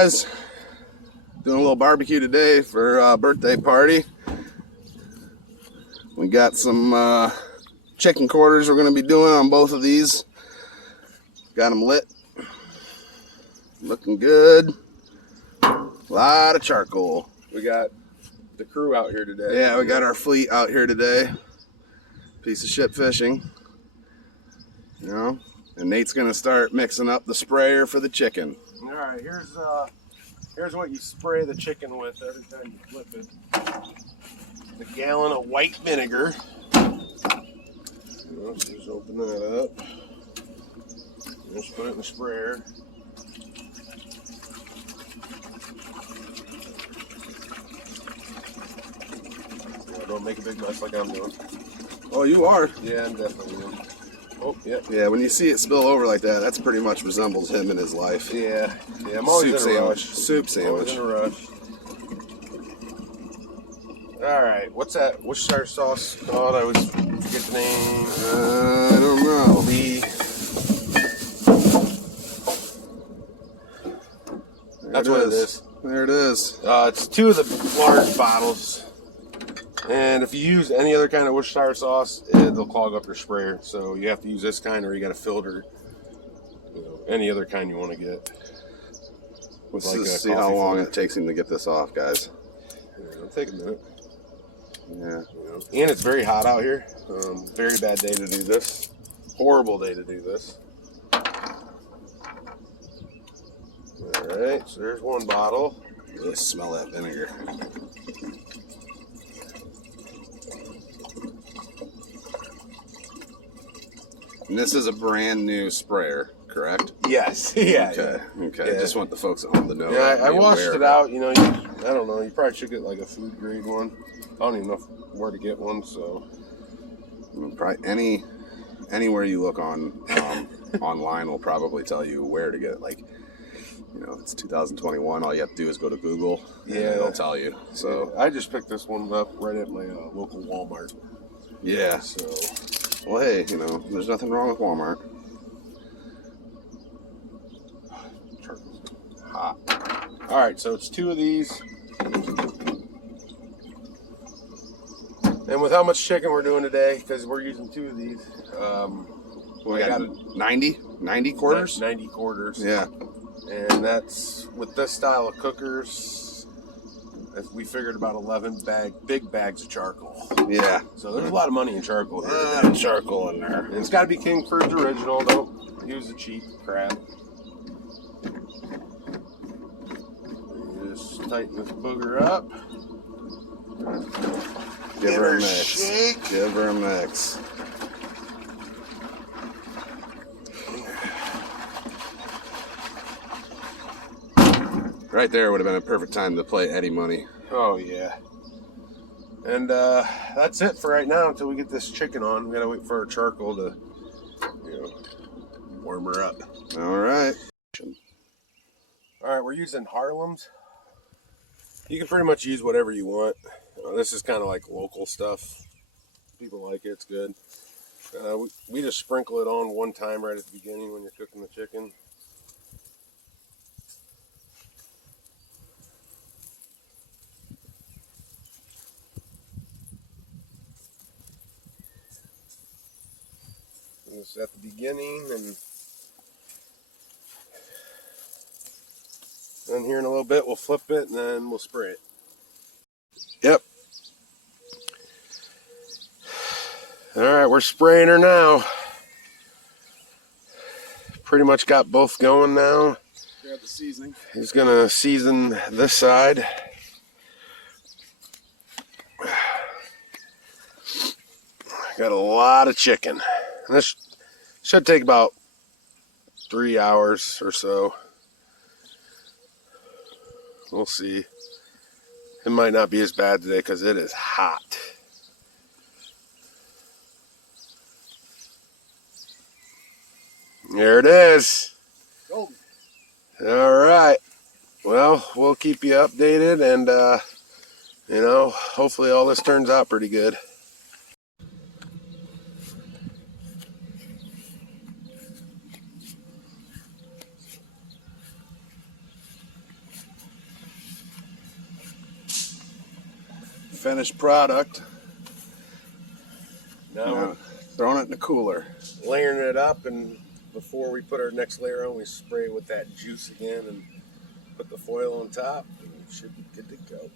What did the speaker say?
guys? Doing a little barbecue today for a birthday party. We got some chicken quarters we're going to be doing on both of these. Got them lit. Looking good. A lot of charcoal. We got the crew out here today. Yeah, we got our fleet out here today. Piece of shit fishing. You know, and Nate's going to start mixing up the sprayer for the chicken. All right, here's what you spray the chicken with every time you flip it. A gallon of white vinegar. Just open that up. Just put it in the sprayer. Yeah, don't make a big mess like I'm doing. Oh, you are? Yeah, I'm definitely doing. Oh, yeah. Yeah, when you see it spill over like that, that's pretty much resembles him in his life. Yeah, I'm always in a rush. Soup sandwich. Always in a rush. All right, what's that? What's our sauce called? I always forget the name. I don't know. That's what it is. There it is. It's 2 of the large bottles. And if you use any other kind of Worcestershire sauce, they'll clog up your sprayer. So you have to use this kind, or you got to filter. Any other kind you want to get. Let's just see how long it takes him to get this off, guys. Yeah, it'll take a minute. Yeah. And it's very hot out here. Very bad day to do this. Horrible day to do this. All right, so there's 1 bottle. Really smell that vinegar. And this is a brand new sprayer, correct? Yes. Yeah. Okay. Yeah. Okay. Yeah. Just want the folks at home to know. Yeah, I washed it out. You know, I don't know. You probably should get like a food grade one. I don't even know where to get one. So, probably anywhere you look on online will probably tell you where to get it. Like, you know, it's 2021. All you have to do is go to Google. And it'll tell you. So I just picked this one up right at my local Walmart. Yeah. So. Well, hey, you know, there's nothing wrong with Walmart. Hot. All right, so it's 2 of these. And with how much chicken we're doing today, because we're using 2 of these. We got 90 quarters? 90 quarters. Yeah. And that's, with this style of cookers, we figured about 11 big bags of charcoal. Yeah. So there's a lot of money in charcoal here. A lot of charcoal in there. And it's got to be King Fridge original. Don't use the cheap crap. Just tighten this booger up. Give her a mix. Shake. Give her a mix. Right there would have been a perfect time to play Eddie Money. Oh, yeah. And that's it for right now until we get this chicken on. We got to wait for our charcoal to, warm her up. All right. All right, we're using Harlem's. You can pretty much use whatever you want. This is kind of like local stuff. People like it. It's good. We just sprinkle it on 1 time right at the beginning when you're cooking the chicken. It's at the beginning, and then here in a little bit we'll flip it and then we'll spray it. Yep. All right, we're spraying her now. Pretty much got both going now. Grab the seasoning. He's gonna season this side. Got a lot of chicken. And this should take about 3 hours or so. We'll see. It might not be as bad today because it is hot. There it is. Golden. All right. Well, we'll keep you updated, and hopefully all this turns out pretty good. finished product. Now we're throwing it in the cooler. layering it up, and before we put our next layer on, we spray it with that juice again and put the foil on top, and it should be good to go.